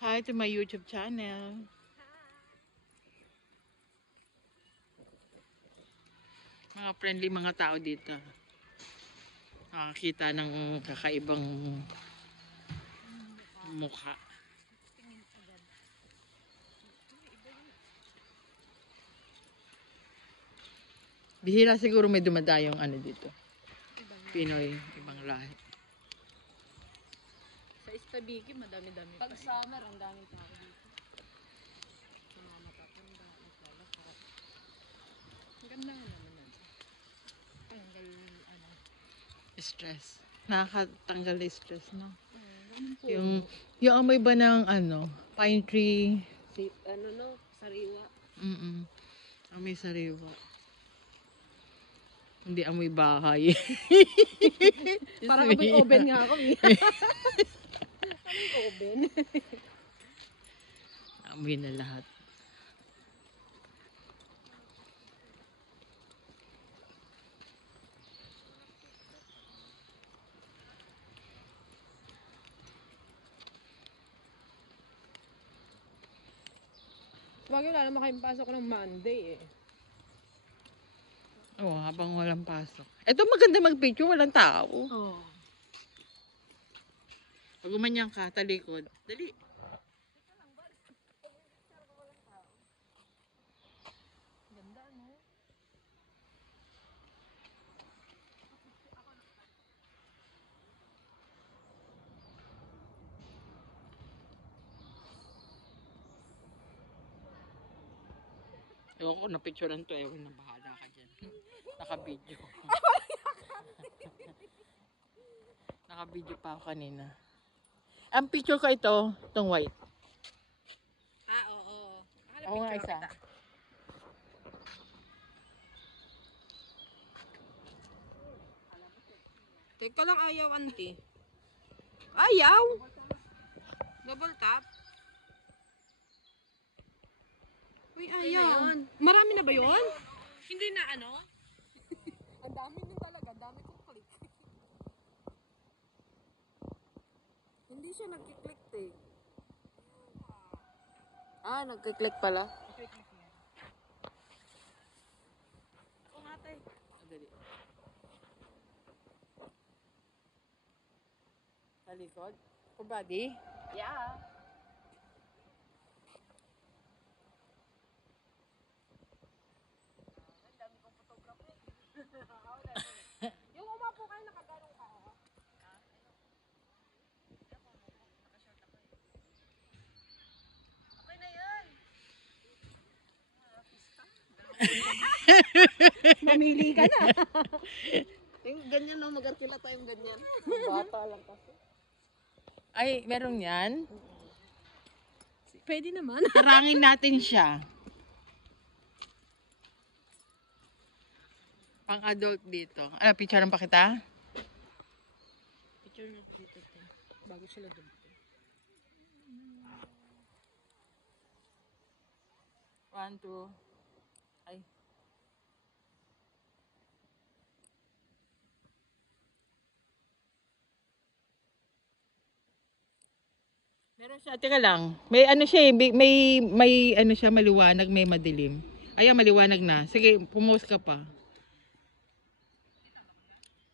Hi to my YouTube channel. Mga friendly mga tao dito. Nakakita ng kakaibang mukha. Bihira siguro may dumadayong ano dito. Pinoy, ibang lahi. Sa Istabiki, madami-dami pa. Pag summer, ang daming tao dito. Mga matatanda, naglalakad. Ang ganda nga naman nun. Tanggal, ano. Stress. Nakakatanggal ng stress, no? Yung Yung amoy ba ng ano, pine tree? ano no, sariwa. Amoy sariwa. Hindi amoy bahay. Parang amoy oven nga ako eh. Amoy oven. Amoy na lahat. Bagay wala naman kayong pasok ng Monday eh. Oo, habang walang pasok. Ito maganda mag-picture, walang tao. Oo. Pag umanyan ka, talikod. Dali. Ganda no? Ewan ko, na-picturean to. Ewan na, bahala ka dyan. Naka-video. Naka-video pa ako kanina. Ang picture ko ito, itong white. Ah, oo. Ako nga isa. Teka lang, ayaw, auntie. Ayaw! Double tap? Uy, ayaw. Marami na ba yun? Hindi na ano? Ang dami din talaga. Ang dami kong click. Hindi siya nagkiklik eh. Ah, nagkiklik pala. Oo nga tay. Dali. Talikod? For body? Yeah. Yung umapo kayo, nakaganong ka. Okay na yan. Mamili ka na. Yung ganyan no, mag-arkila tayong ganyan. Bata lang kasi. Ay, meron yan. Pwede naman. Harangin natin siya. Pang adult dito. Ano, picturean pa kita? Picture na dito. Bago sila dumating. 1, 2. Ay. Meron siya, teka lang. May ano siya eh, may ano siya maliwanag, may madilim. Ayan, maliwanag na. Sige, pumose ka pa.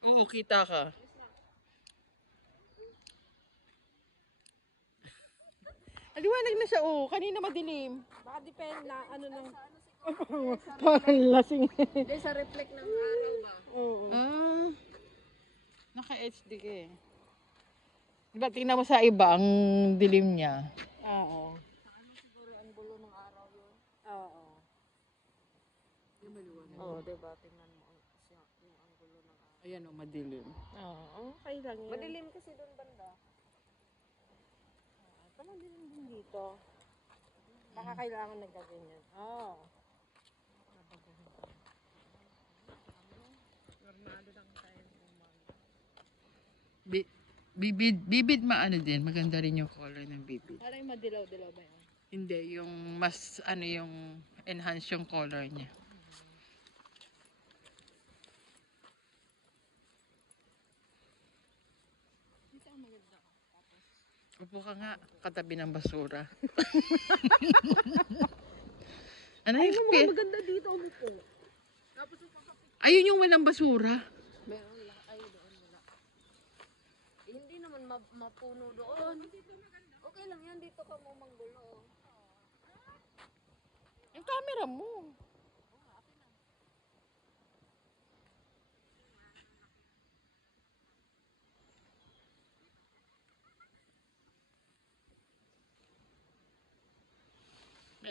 Oo, kita ka. Maliwanag na siya, oh. Kanina madilim. Baka depend na ano nang... Parang lasing. Hindi sa reflect ng araw ba? Oo. Ah, naka-HD ka eh. Diba, tingnan mo sa iba, ang dilim niya. Oo. Ano siguro ang bulo ng araw yun? Oo. Oo, diba? Tingnan mo yung anggulo ng araw. Ayan, oh, madilim. Oo. Okay lang yun. Madilim kasi doon banda. Parang din din dito. Baka kailangan nagkaganyan. Oo. Normado lang tayo umang. Bibid maano din, maganda rin yung color ng bibid. Parang yung madilaw-dilaw ba yan? Hindi, yung mas ano yung enhance yung color niya. Dito ang maganda. Tapos, Upo ka nga, katabi ng basura. Ano Ay, yung mukhang maganda dito. Umupo. Tapos yung ayun yung walang basura. Meron lang. Ay, doon wala. Eh, hindi naman mapuno doon. Okay lang yan. Dito ka mo manggulo. Yung camera mo.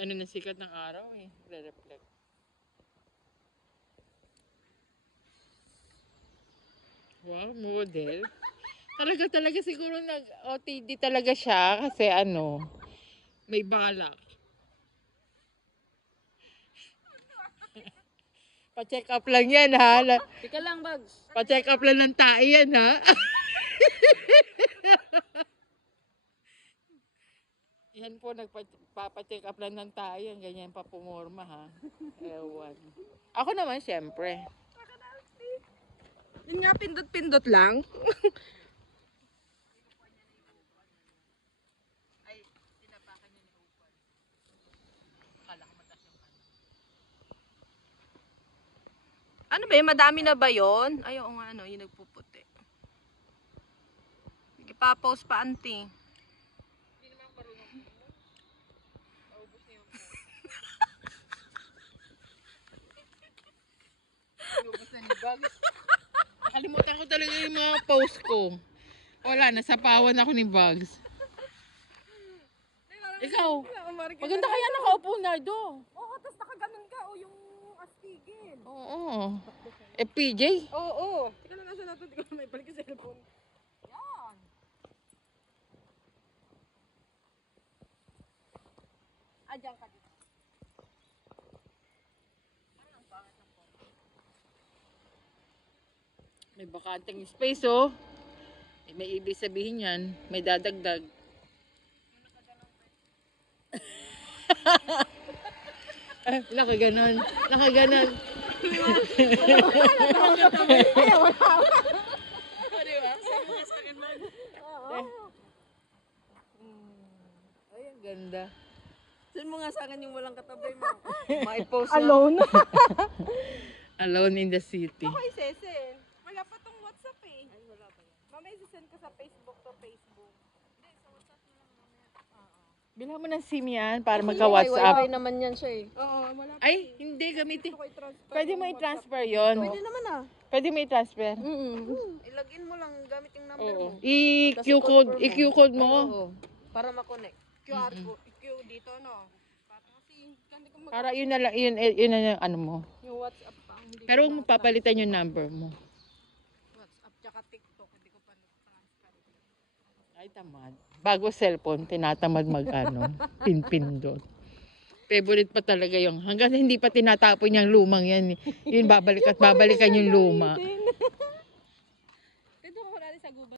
Ano na sikat ng araw eh. Re-reflect. Wow, model. Talaga siguro nag-OTD talaga siya kasi ano, may balak. Pa-check up lang yan ha. Tika lang, Bags. Pa-check up lang ng tae yan ha. Yan po, nagpa-check up lang ng tae yan. Ganyan pa pumorma ha. Ewan. Ako naman syempre. Yun nga, pindot-pindot lang. Ay, tinapakan niya ni Upal. Kala ko matas yung ano. Ano ba yun? Madami na ba yun? Ay, oo nga, ano, yung nagpuputi. Ipapost pa, auntie. Hindi naman marunong mo. Naubos niya yung phone. Naubos na ni Bugs. Nakalimutan ko talaga yung mga post ko. Wala, nasapawan ako ni Bugs. Ikaw, maganda kaya nakaupo, Nardo. Oo, tapos nakaganon ka, o yung astigin. Oo. Eh, PJ? Oo. Teka lang, nasa natin, di ko na may balik yung cellphone. Yan. Diyan ka dito. May bakanteng space, oh. Eh, may ibig sabihin yan, may dadagdag. Nakaganon. Nakaganon. Ay, ang ganda. Saan mo nga sa akin yung walang katabay mo? Maipost na. Alone. Alone in the city. Ako isesend. Wala pa tong WhatsApp eh. Ay, wala pa yan. Mamaya isesend ko sa Facebook to Facebook. Hindi, sa WhatsApp na lang mamaya. Bilhan mo ng SIM yan para Wifi magka-WhatsApp. naman yan siya eh. Oo, wala pa. Ay, hindi. Gamitin. Gusto ko i-transfer. Pwede yung mo WhatsApp. i-transfer yon. Pwede naman ah. Pwede mo i-transfer. Ilagin mo lang gamit yung number Oo. mo. I-Q-code mo. Oo. Para makonect. QR code. Q dito no. Kasi hindi ko Para yun na lang, yun na yung ano mo. yung WhatsApp pa. Hindi Pero ko huwag mo na- papalitan yung number mo. WhatsApp tsaka TikTok. Hindi ko pa na-transfer. Ay, tamad. Bago cellphone, tinatamad mag-ano, pinpindot. Favorite pa talaga yung, hanggang hindi pa tinatapon yung lumang yan. Yun, babalik at babalikan yung luma.